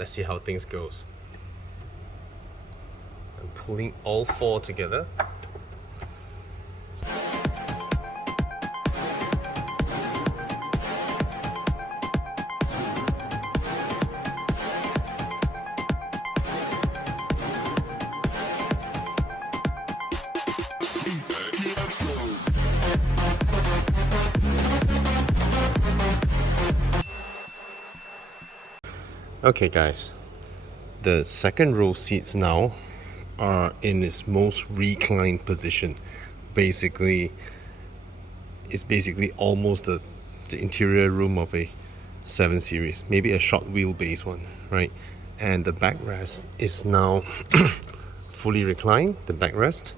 Let's see how things goes. I'm pulling all four together. Okay guys, the second row seats now are in its most reclined position. Basically, it's basically almost the interior room of a 7 Series, maybe a short wheelbase one, right? And the backrest is now fully reclined, the backrest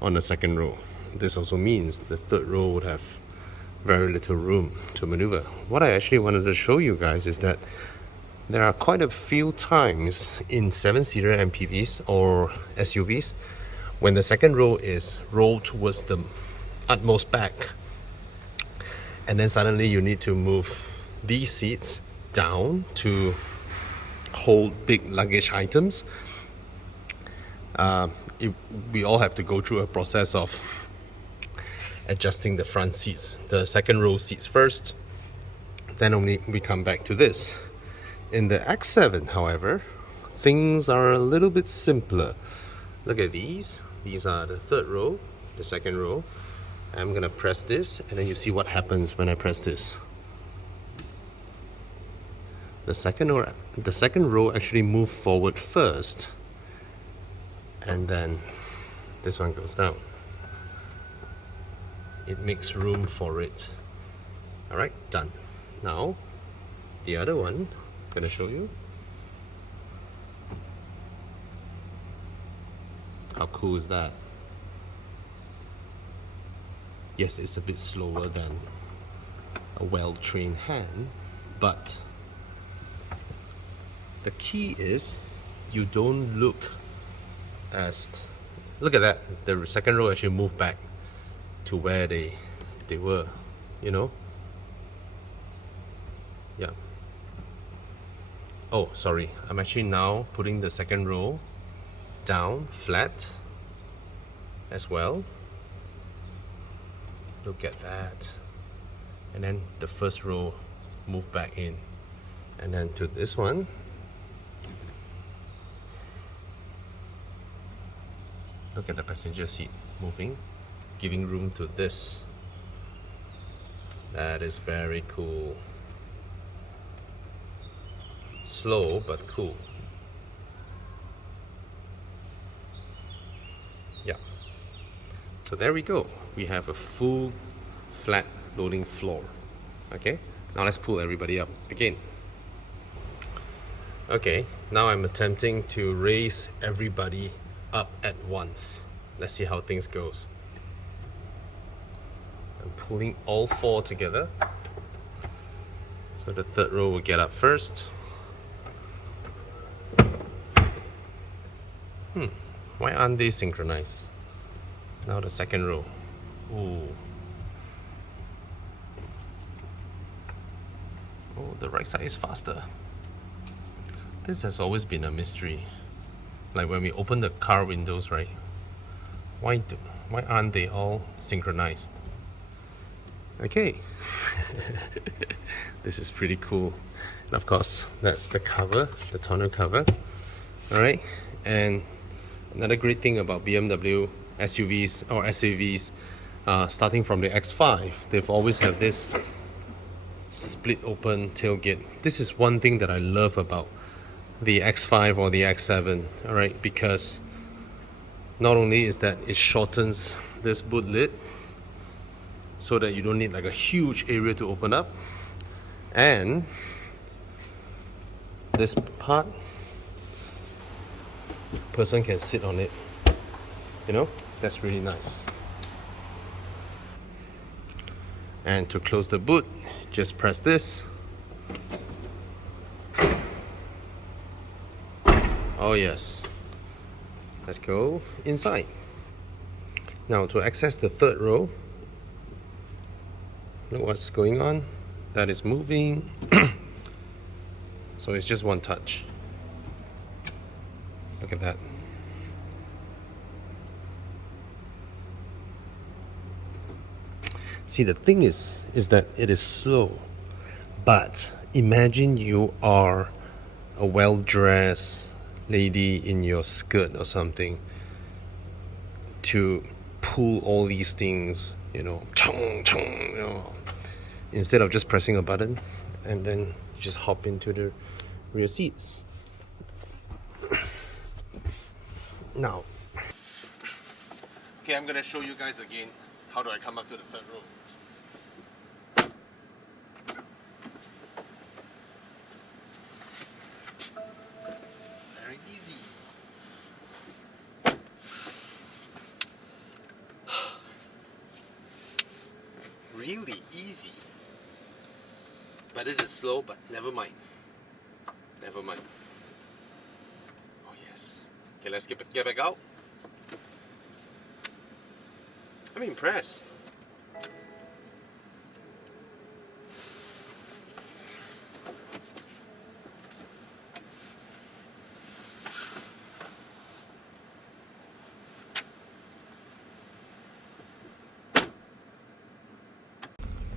on the second row. This also means the third row would have very little room to maneuver. What I actually wanted to show you guys is that there are quite a few times in 7-seater MPVs or SUVs when the second row is rolled towards the utmost back, and then suddenly you need to move these seats down to hold big luggage items. We all have to go through a process of adjusting the front seats, the second row seats first, then only we come back to this. In the X7, however, things are a little bit simpler. Look at these. These are the third row, the second row. I'm gonna press this, and then you see what happens when I press this. The second row actually moves forward first, and then this one goes down. It makes room for it. All right, done. Now, the other one. Gonna show you. How cool is that? Yes, it's a bit slower than a well-trained hand, but the key is you don't look as... Look at that, the second row actually moved back to where they were, you know? Yeah. Oh, sorry, I'm actually now putting the second row down flat as well. Look at that. And then the first row move back in. And then to this one. Look at the passenger seat moving, giving room to this. That is very cool. Slow but cool. Yeah. So there we go. We have a full flat loading floor. Okay. Now let's pull everybody up again. Okay. Now I'm attempting to raise everybody up at once. Let's see how things goes. I'm pulling all four together. So the third row will get up first. Why aren't they synchronized? Now the second row. Ooh. Oh, the right side is faster. This has always been a mystery. Like when we open the car windows, right? Why aren't they all synchronized? Okay. This is pretty cool. And of course, that's the cover, the tonneau cover. Alright, and another great thing about BMW SUVs or SUVs, starting from the X5, they've always had this split open tailgate. This is one thing that I love about the X5 or the X7, alright, because not only is that it shortens this boot lid so that you don't need like a huge area to open up, and this part, person can sit on it, you know, that's really nice. And to close the boot, just press this. Oh yes, let's go inside. Now to access the third row, look what's going on. That is moving. So it's just one touch. Look at that. See, the thing is that it is slow. But imagine you are a well-dressed lady in your skirt or something, to pull all these things, chung, chung, instead of just pressing a button and then you just hop into the rear seats. Now, okay, I'm gonna show you guys again how do I come up to the third row. Very easy. Really easy. But this is slow, but never mind. Never mind. Oh yes. Okay, let's get back out. I'm impressed.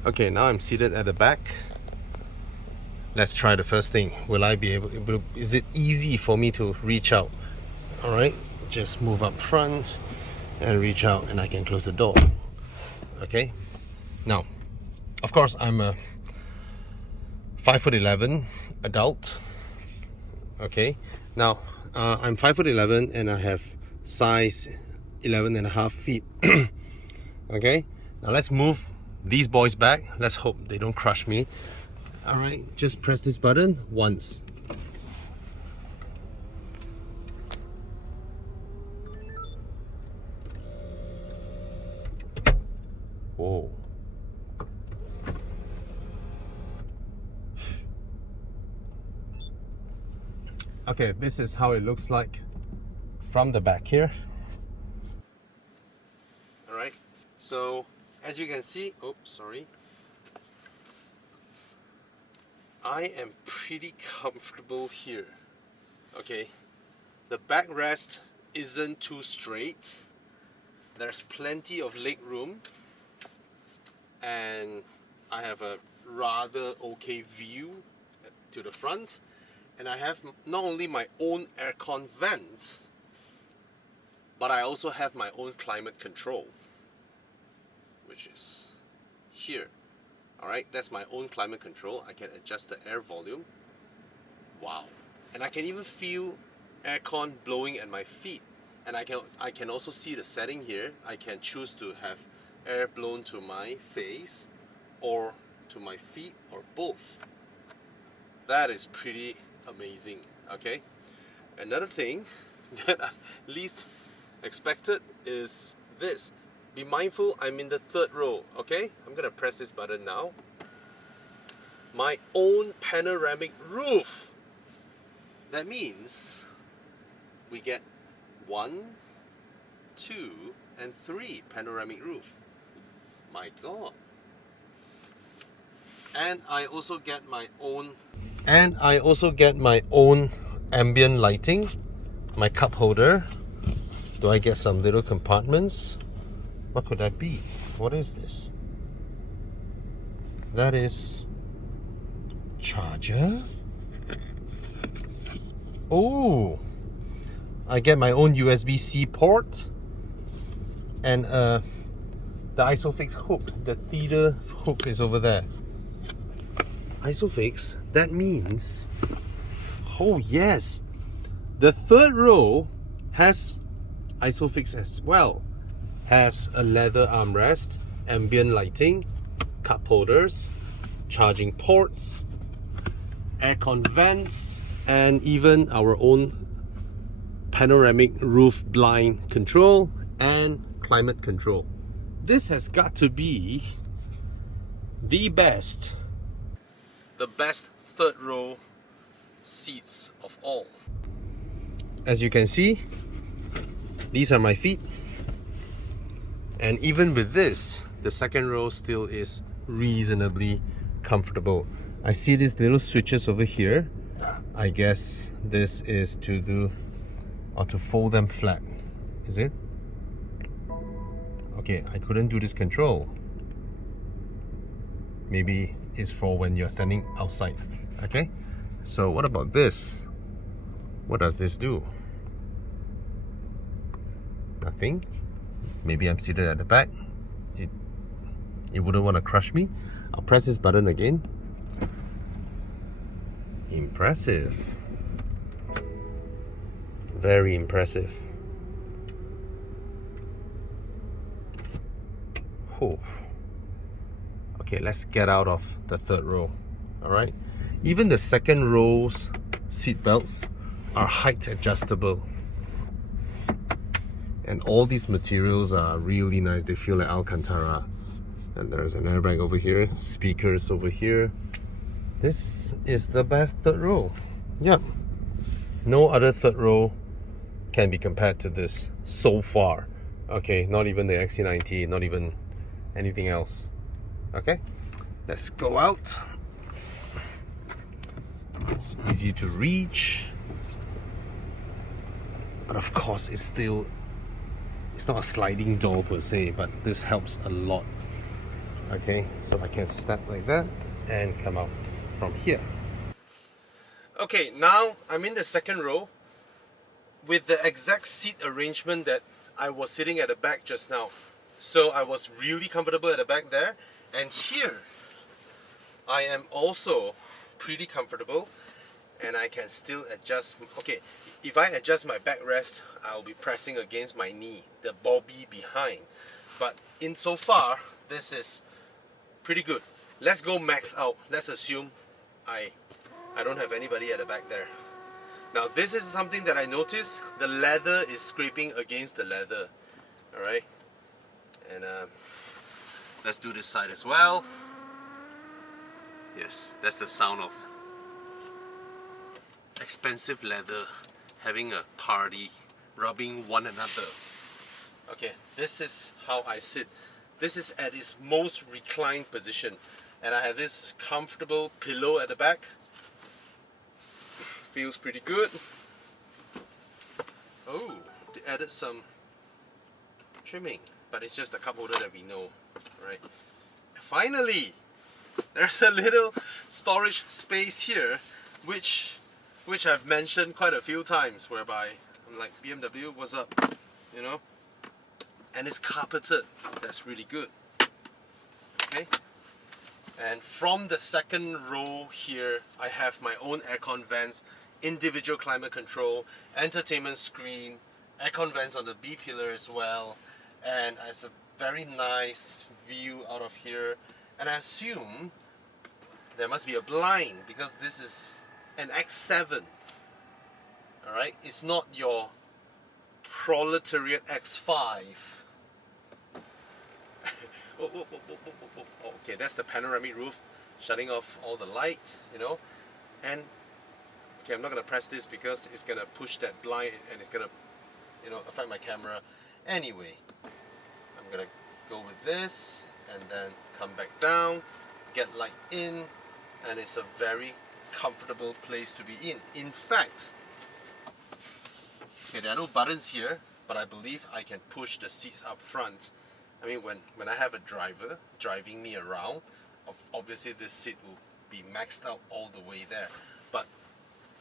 Okay, now I'm seated at the back. Let's try the first thing. Will I be able, is it easy for me to reach out? Alright, just move up front and reach out and I can close the door. Okay, now, of course I'm a 5'11" adult. Okay, now I'm 5'11" and I have size 11.5 feet. Okay, now let's move these boys back. Let's hope they don't crush me. Alright, just press this button once. Whoa. Okay, this is how it looks like from the back here. Alright, so as you can see, I am pretty comfortable here. Okay, the backrest isn't too straight. There's plenty of leg room, and I have a rather okay view to the front, and I have not only my own aircon vent, but I also have my own climate control, which is here. Alright, that's my own climate control. I can adjust the air volume. Wow. And I can even feel aircon blowing at my feet. And I can also see the setting here. I can choose to have air blown to my face or to my feet or both. That is pretty amazing. Okay. Another thing that I least expected is this. Be mindful, I'm in the third row, okay? I'm gonna press this button now. My own panoramic roof. That means we get 1, 2, and 3 panoramic roof. My God. And I also get my own ambient lighting, my cup holder. Do I get some little compartments? What could that be? What is this? That is charger. Oh, I get my own USB-C port and the Isofix hook. The theater hook is over there. Isofix. That means, oh yes, the third row has Isofix as well. Has a leather armrest, ambient lighting, cup holders, charging ports, aircon vents, and even our own panoramic roof blind control and climate control. This has got to be the best third row seats of all. As you can see, these are my feet. And even with this, the second row still is reasonably comfortable. I see these little switches over here. I guess this is to do or to fold them flat. Is it? Okay, I couldn't do this control. Maybe it's for when you're standing outside. Okay, so what about this? What does this do? Nothing. Maybe I'm seated at the back. It wouldn't want to crush me. I'll press this button again. Impressive. Very impressive. Oh. Okay, let's get out of the third row. Alright. Even the second row's seat belts are height adjustable. And all these materials are really nice. They feel like Alcantara. And there's an airbag over here, speakers over here. This is the best third row. Yep. No other third row can be compared to this so far. Okay, not even the XC90, not even anything else. Okay, let's go out. It's easy to reach. But of course, it's not a sliding door per se, but this helps a lot. Okay, so I can step like that and come out from here. Okay, now I'm in the second row with the exact seat arrangement that I was sitting at the back just now. So I was really comfortable at the back there, and here I am also pretty comfortable, and I can still adjust. Okay, if I adjust my backrest, I'll be pressing against my knee, the bobby behind. But insofar, this is pretty good. Let's go max out. Let's assume I don't have anybody at the back there. Now this is something that I noticed. The leather is scraping against the leather. Alright. And let's do this side as well. Yes, that's the sound of expensive leather having a party, rubbing one another. Okay, this is how I sit. This is at its most reclined position, and I have this comfortable pillow at the back. Feels pretty good. Oh, they added some trimming, but it's just a cup holder that we know, right? Finally, there's a little storage space here, which I've mentioned quite a few times, whereby I'm like, BMW, what's up? You know? And it's carpeted. That's really good. Okay? And from the second row here, I have my own aircon vents, individual climate control, entertainment screen, aircon vents on the B pillar as well, and it's a very nice view out of here. And I assume there must be a blind because this is an X7. Alright? It's not your proletariat X5. Okay, that's the panoramic roof shutting off all the light, you know. And okay, I'm not gonna press this because it's gonna push that blind and it's gonna, you know, affect my camera. Anyway, I'm gonna go with this and then come back down, get light in, and it's a very comfortable place to be in. In fact, okay, there are no buttons here, but I believe I can push the seats up front. I mean, when I have a driver driving me around, obviously this seat will be maxed out all the way there. But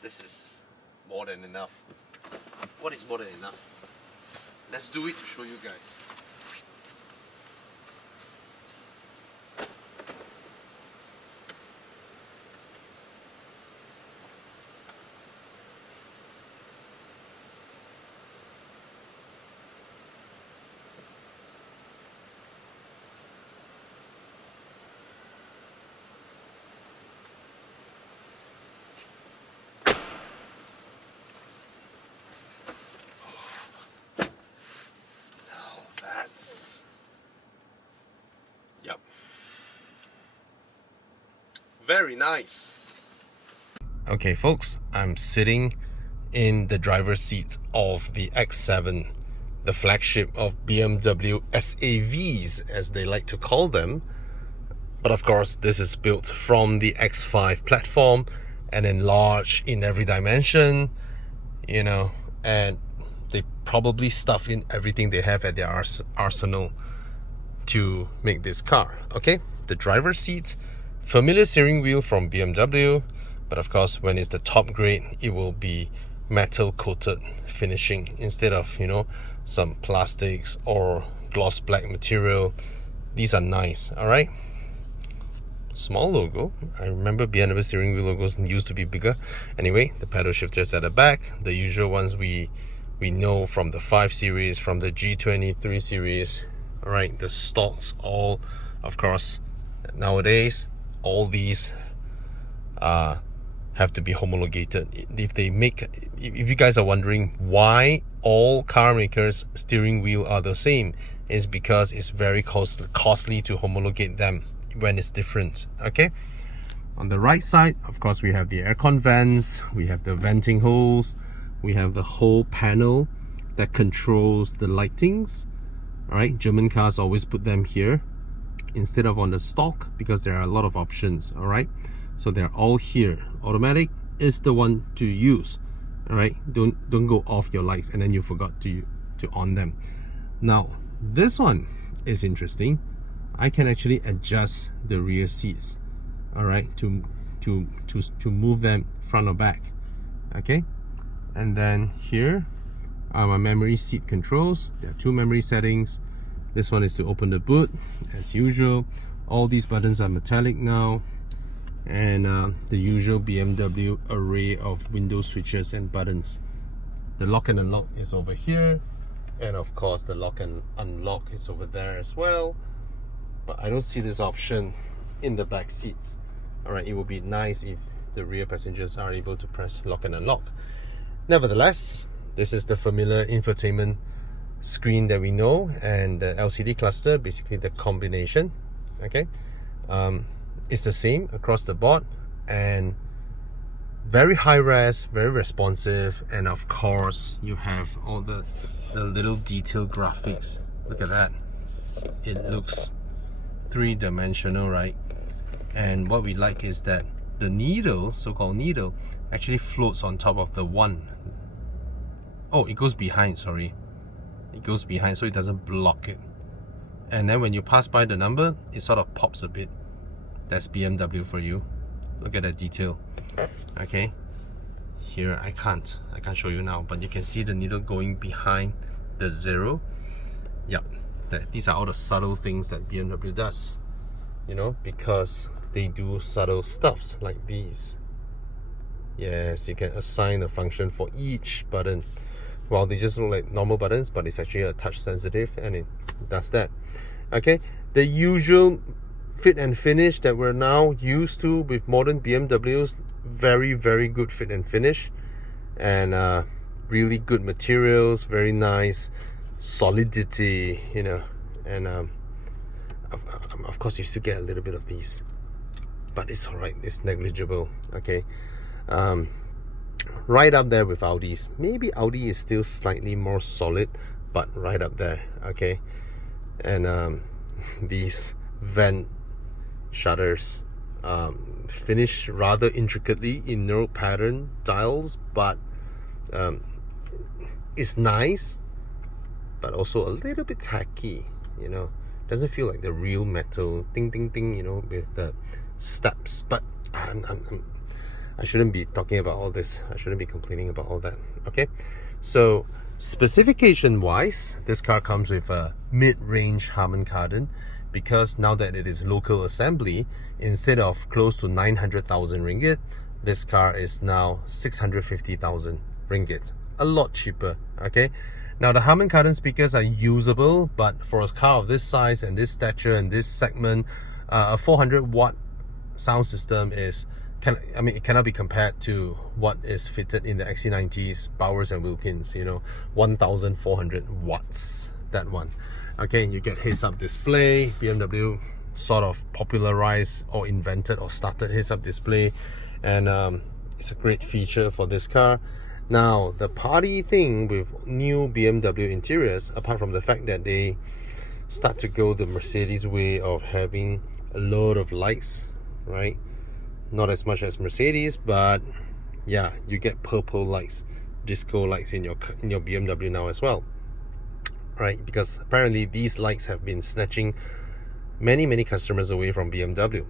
this is more than enough. What is more than enough? Let's do it to show you guys. Yep. Very nice. Okay folks, I'm sitting in the driver's seat of the X7, the flagship of BMW SAVs as they like to call them. But of course this is built from the X5 platform and enlarged in every dimension, you know, and they probably stuff in everything they have at their arsenal to make this car. Okay, the driver's seats, familiar steering wheel from BMW, but of course when it's the top grade it will be metal coated finishing instead of, you know, some plastics or gloss black material. These are nice. All right, small logo. I remember BMW steering wheel logos used to be bigger. Anyway, the paddle shifters at the back, the usual ones we know from the 5 Series, from the G23 series. All right, the stocks, all, of course, nowadays all these have to be homologated. If you guys are wondering why all car makers steering wheel are the same, is because it's very costly to homologate them when it's different. Okay, on the right side, of course, we have the aircon vents, we have the venting holes, we have the whole panel that controls the lightings. All right, German cars always put them here instead of on the stock because there are a lot of options. All right, so they're all here. Automatic is the one to use. All right, don't go off your lights and then you forgot to on them. Now this one is interesting. I can actually adjust the rear seats, all right, to move them front or back. Okay, and then here are my memory seat controls. There are 2 memory settings. This one is to open the boot as usual. All these buttons are metallic now, and the usual BMW array of window switches and buttons. The lock and unlock is over here, and of course the lock and unlock is over there as well, but I don't see this option in the back seats. All right, it would be nice if the rear passengers are able to press lock and unlock. Nevertheless, this is the familiar infotainment screen that we know, and the LCD cluster, basically the combination. Okay, it's the same across the board, and very high res, very responsive, and of course you have all the little detailed graphics. Look at that, it looks 3-dimensional, right? And what we like is that the needle, so-called needle, actually floats on top of the one. Oh, it goes behind, sorry. It goes behind so it doesn't block it. And then when you pass by the number, it sort of pops a bit. That's BMW for you. Look at that detail. Okay, here I can't show you now, but you can see the needle going behind the 0. Yep, these are all the subtle things that BMW does, you know, because they do subtle stuffs like these. Yes, you can assign a function for each button. Well, they just look like normal buttons, but it's actually a touch sensitive, and it does that. Okay, the usual fit and finish that we're now used to with modern BMWs. Very, very good fit and finish, and really good materials, very nice solidity, you know, and of course you still get a little bit of these, but it's all right, it's negligible. Okay, right up there with Audi's. Maybe Audi is still slightly more solid, but right up there. Okay, and these vent shutters finished rather intricately in neural pattern dials, but it's nice, but also a little bit tacky, you know. Doesn't feel like the real metal ding ding ding, you know, with the steps. But I shouldn't be talking about all this. I shouldn't be complaining about all that. Okay, so specification wise, this car comes with a mid-range Harman Kardon, because now that it is local assembly, instead of close to 900,000 ringgit, this car is now 650,000 ringgit. A lot cheaper. Okay, now the Harman Kardon speakers are usable, but for a car of this size and this stature and this segment, a 400 watt sound system is it cannot be compared to what is fitted in the XC90s, Bowers and Wilkins, you know, 1400 watts, that one. Okay, you get heads-up display. BMW sort of popularized or invented or started heads-up display, and it's a great feature for this car. Now, the party thing with new BMW interiors, apart from the fact that they start to go the Mercedes way of having a lot of lights, right? Not as much as Mercedes, but yeah, you get purple lights disco lights in your BMW now as well, right? Because apparently these lights have been snatching many customers away from BMW.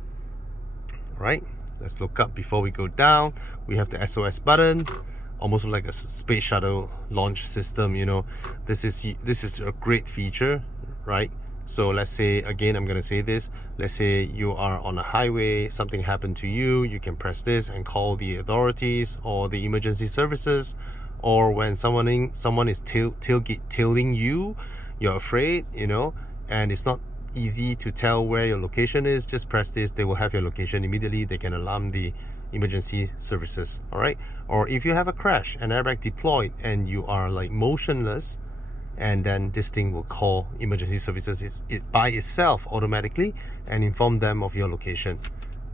Right, let's look up before we go down. We have the SOS button, almost like a space shuttle launch system, you know. This is a great feature, right? So let's say, again, I'm going to say this, let's say you are on a highway, something happened to you, you can press this and call the authorities or the emergency services. Or when someone is tailing you, you're afraid, you know, and it's not easy to tell where your location is, just press this, they will have your location immediately. They can alarm the emergency services. All right, or if you have a crash, an airbag deployed, and you are like motionless, and then this thing will call emergency services it by itself automatically and inform them of your location.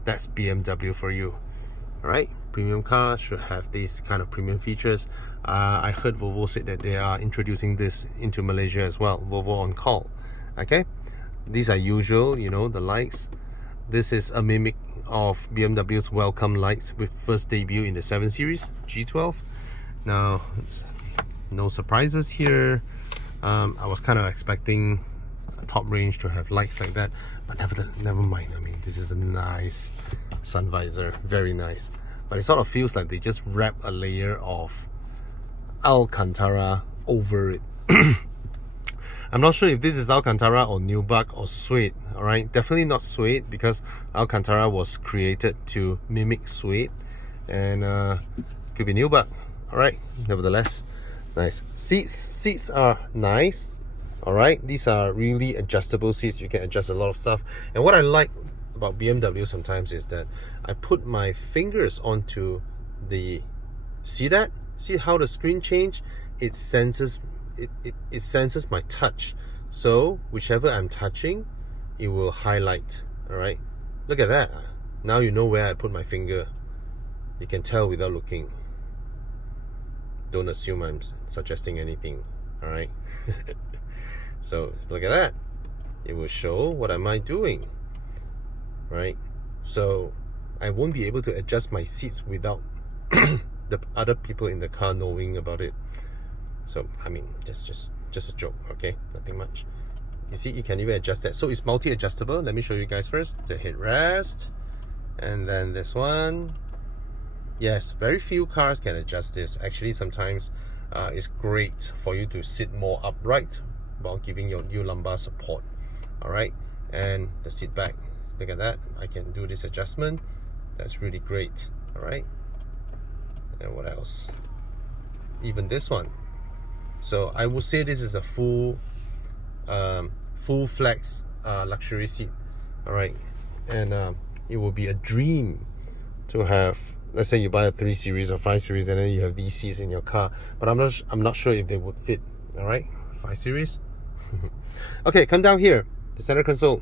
That's BMW for you. All right, premium cars should have these kind of premium features. I heard Volvo said that they are introducing this into Malaysia as well, Volvo On Call. Okay, these are usual, you know, the lights. This is a mimic of BMW's welcome lights with first debut in the 7 Series G12. Now, no surprises here. I was kind of expecting a top range to have lights like that, but never mind. I mean, this is a nice sun visor, very nice. But it sort of feels like they just wrap a layer of Alcantara over it. I'm not sure if this is Alcantara or nubuck or suede. All right, definitely not suede, because Alcantara was created to mimic suede, and could be nubuck. All right, nevertheless, nice. Seats are nice. All right, these are really adjustable seats. You can adjust a lot of stuff. And what I like about BMW sometimes is that I put my fingers onto the, see how the screen change, it senses it senses my touch. So whichever I'm touching, it will highlight. All right, look at that. Now you know where I put my finger. You can tell without looking. Don't assume I'm suggesting anything. All right. So look at that. It will show what am I doing, right? So I won't be able to adjust my seats without the other people in the car knowing about it. So I mean, just a joke, okay? Nothing much. You see, you can even adjust that. So it's multi-adjustable. Let me show you guys first. The headrest, and then this one. Yes, very few cars can adjust this. Actually, sometimes it's great for you to sit more upright while giving you lumbar support. All right, and the seat back. Look at that. I can do this adjustment. That's really great. All right. And what else? Even this one. So I would say this is a full flex luxury seat. All right, and it will be a dream to have. Let's say you buy a 3 Series or 5 Series, and then you have these seats in your car. But I'm not sure if they would fit. All right, 5 Series. Okay, come down here. The center console.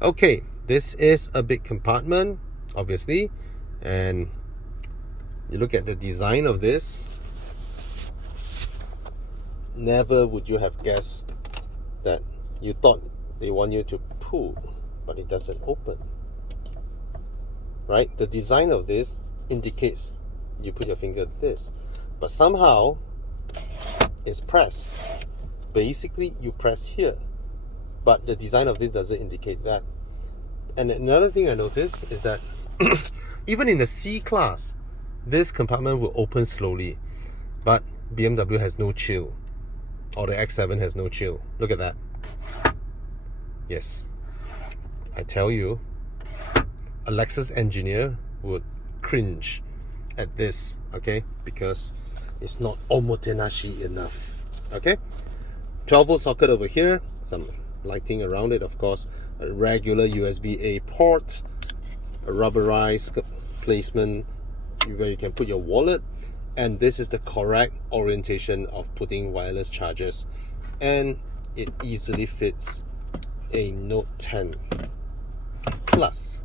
Okay, this is a big compartment, obviously, and you look at the design of this. Never would you have guessed that you thought they want you to pull, but it doesn't open. Right? The design of this indicates you put your finger at this, but somehow it's pressed. Basically, you press here, but the design of this doesn't indicate that. And another thing I noticed is that even in the C class, this compartment will open slowly, but BMW has no chill, or the X7 has no chill. Look at that. Yes, I tell you, a Lexus engineer would cringe at this, okay, because it's not omotenashi enough. Okay, 12-volt socket over here, some lighting around it, of course, a regular USB-A port, a rubberized placement where you can put your wallet, and this is the correct orientation of putting wireless chargers, and it easily fits a Note 10 Plus,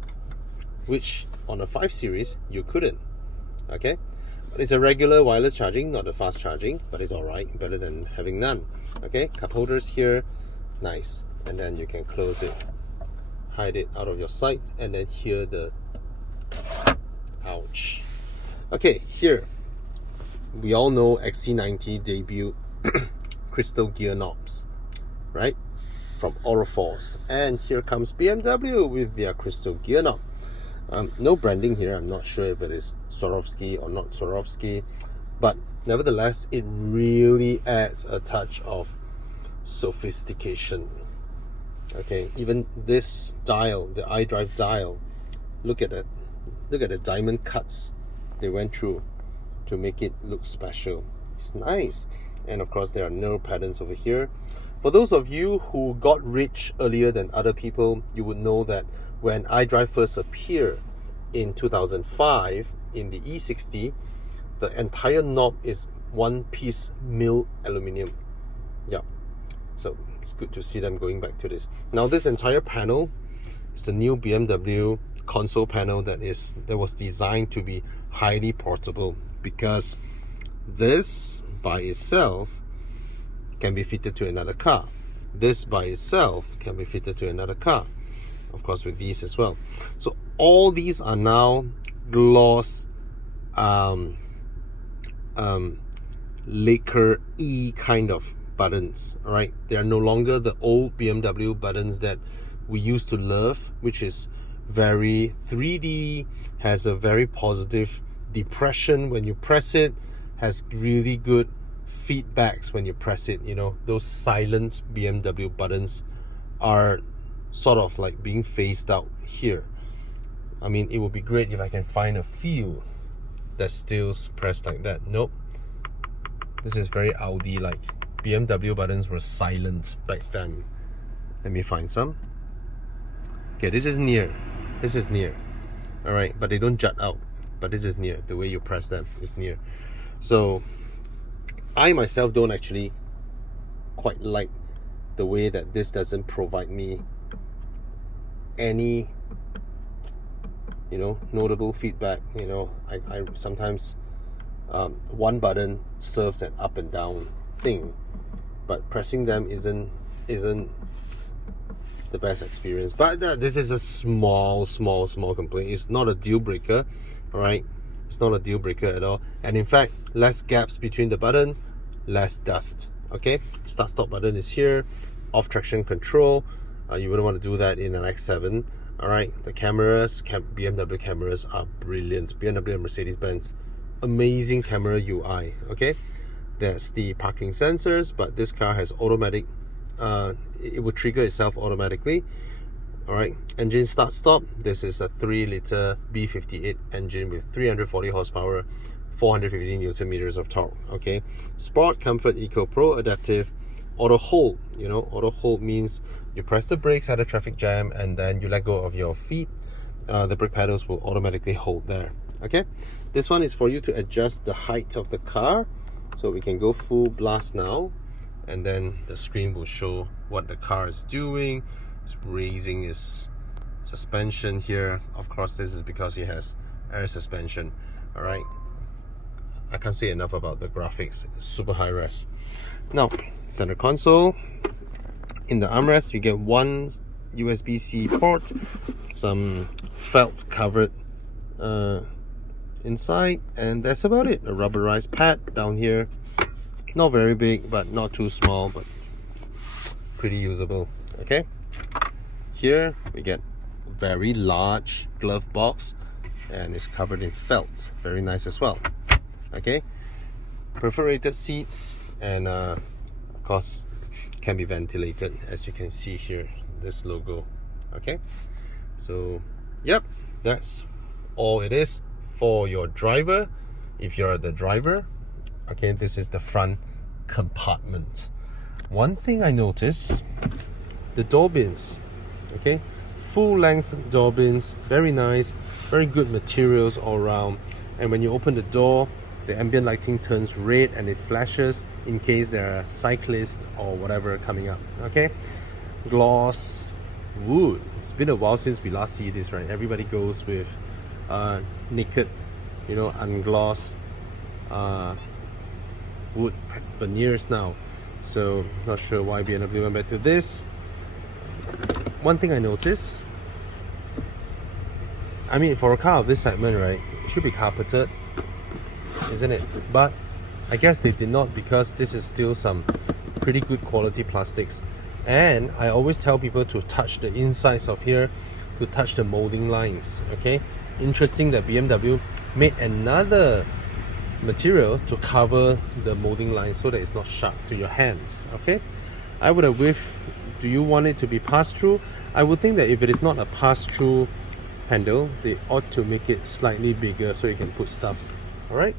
which on a 5 Series you couldn't. Okay, but it's a regular wireless charging, not a fast charging, but it's alright, better than having none. Okay, cup holders here, nice, and then you can close it, hide it out of your sight, and then hear the ouch. Okay, here we all know XC90 debuted crystal gear knobs, right? From Aeroforce. And here comes BMW with their crystal gear knob. No branding here. I'm not sure if it is Swarovski or not Swarovski, but nevertheless, it really adds a touch of sophistication. Okay, even this dial, the iDrive dial, look at it. Look at the diamond cuts they went through to make it look special. It's nice. And of course, there are narrow patterns over here. For those of you who got rich earlier than other people, you would know that when iDrive first appeared in 2005 in the E60, the entire knob is one-piece milled aluminium. Yeah, so it's good to see them going back to this. Now, this entire panel is the new BMW console panel that was designed to be highly portable, because this by itself can be fitted to another car. This by itself can be fitted to another car, of course with these as well. So all these are now gloss lacquer-y kind of buttons. All right, they are no longer the old BMW buttons that we used to love, which is very 3D, has a very positive depression when you press it, has really good feedbacks when you press it. You know, those silent BMW buttons are sort of like being phased out here. I mean, it would be great if I can find a few that still pressed like that. Nope, this is very Audi like. BMW buttons were silent back then. Let me find some. Okay, this is near. This is near. All right, but they don't jut out. But this is near. The way you press them is near. So I myself don't actually quite like the way that this doesn't provide me any, you know, notable feedback. You know, I sometimes one button serves an up and down thing, but pressing them isn't the best experience. But this is a small complaint. It's not a deal breaker. All right, it's not a deal breaker at all. And in fact, less gaps between the button, less dust. Okay, start stop button is here. Off traction control, you wouldn't want to do that in an X7. All right, the cameras, BMW cameras are brilliant. BMW and Mercedes-Benz, amazing camera UI. Okay, there's the parking sensors, but this car has automatic, it will trigger itself automatically. All right, engine start stop. This is a 3-liter B58 engine with 340 horsepower, 450 newton meters of torque. Okay, Sport, Comfort, Eco, Pro, Adaptive, Auto Hold. You know, auto hold means you press the brakes at a traffic jam and then you let go of your feet. The brake pedals will automatically hold there. Okay, this one is for you to adjust the height of the car. So we can go full blast now, and then the screen will show what the car is doing. It's raising its suspension here. Of course, this is because it has air suspension. All right, I can't say enough about the graphics. It's super high res. Now, center console. In the armrest, you get one USB-C port, some felt covered inside, and that's about it. A rubberized pad down here, not very big but not too small, but pretty usable. Okay, here we get a very large glove box, and it's covered in felt, very nice as well. Okay, perforated seats, and of course can be ventilated, as you can see here, this logo. Okay, so yep, that's all it is for your driver. If you're the driver, okay, this is the front compartment. One thing I noticed, the door bins. Okay, full length door bins, very nice, very good materials all around. And when you open the door, the ambient lighting turns red and it flashes in case there are cyclists or whatever coming up. Okay, gloss wood. It's been a while since we last see this, right? Everybody goes with naked, you know, ungloss wood veneers now. So not sure why BMW went back to this. One thing I noticed, I mean, for a car of this segment, right, it should be carpeted, isn't it? But I guess they did not, because this is still some pretty good quality plastics. And I always tell people to touch the insides of here, to touch the molding lines. Okay, interesting that BMW made another material to cover the molding line so that it's not sharp to your hands. Okay, I would have wished, do you want it to be pass-through? I would think that if it is not a pass-through handle, they ought to make it slightly bigger so you can put stuffs. Alright,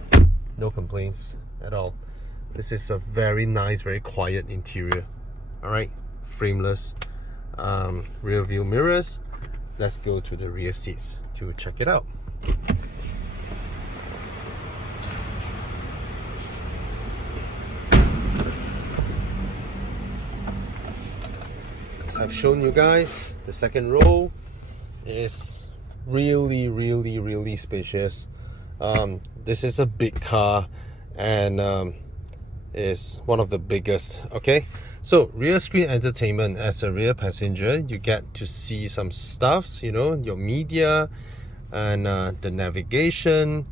no complaints at all. This is a very nice, very quiet interior. Alright, frameless rear view mirrors. Let's go to the rear seats to check it out. As I've shown you guys, the second row is really spacious. This is a big car, and is one of the biggest. Okay, so rear screen entertainment. As a rear passenger, you get to see some stuffs, you know, your media and the navigation.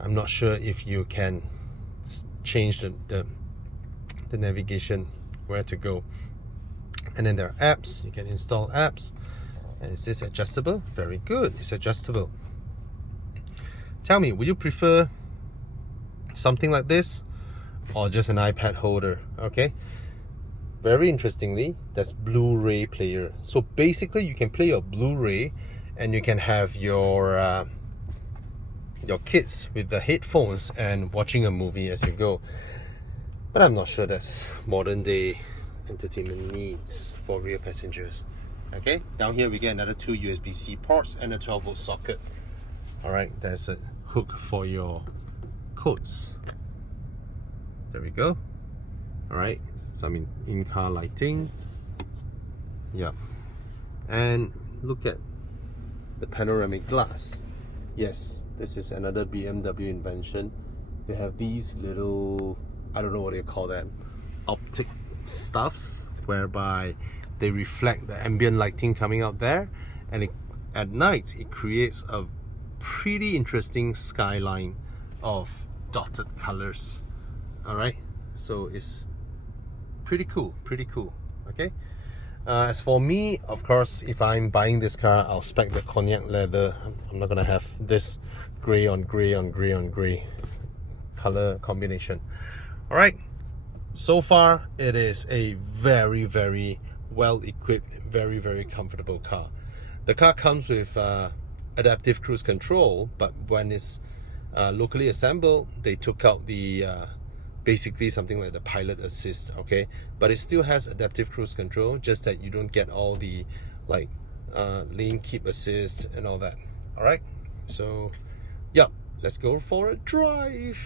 I'm not sure if you can change the navigation, where to go. And then there are apps, you can install apps. And is this adjustable? Very good, it's adjustable. Tell me, would you prefer something like this or just an iPad holder? Okay, very interestingly, there's Blu-ray player. So basically you can play your Blu-ray and you can have your kids with the headphones and watching a movie as you go. But I'm not sure that's modern day entertainment needs for rear passengers. Okay, down here we get another 2 USB-C ports and a 12-volt socket. Alright, there's a hook for your coats. There we go. Alright, so I'm in-car lighting. Yeah, and look at the panoramic glass. Yes, this is another BMW invention. They have these little, I don't know what you call them, optic stuffs, whereby they reflect the ambient lighting coming out there, and at night it creates a pretty interesting skyline of dotted colors. Alright, so it's pretty cool, okay. As for me, of course, if I'm buying this car, I'll spec the cognac leather. I'm not gonna have this gray on gray on gray on gray color combination. Alright, so far it is a very well equipped, very comfortable car. The car comes with adaptive cruise control, but when it's locally assembled, they took out the basically something like the pilot assist. Okay, but it still has adaptive cruise control, just that you don't get all the like lane keep assist and all that. All right, so yeah, let's go for a drive.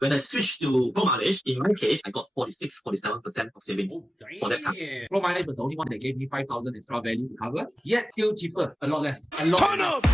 When I switched to Pro mileage, in my case, I got 47% of savings for that car. Pro mileage was the only one that gave me 5,000 extra value to cover, yet still cheaper, a lot less. Turn up!